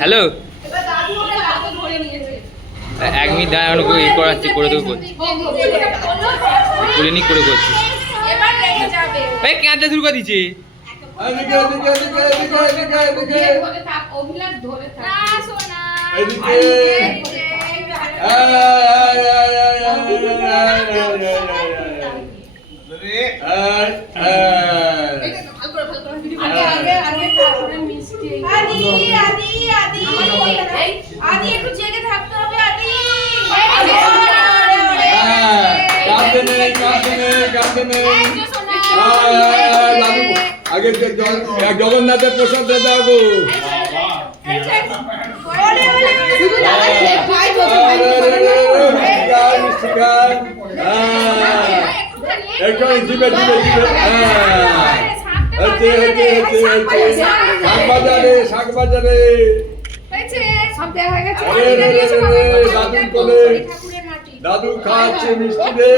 Hello, এক minute দাঁড়া, আমি ই করাচ্ছি, করে দেবো বলছি, করে নি করে করছি। এই কেঁদতে শুরু করে দিচ্ছে। আগে জগন্নাথের প্রসাদ দিয়ে দাও গো। জিবে জিবে জিবে শাক বাজারে, শাক বাজারে দাদুর কোলে, দাদু খাচ্ছে মিষ্টি রে।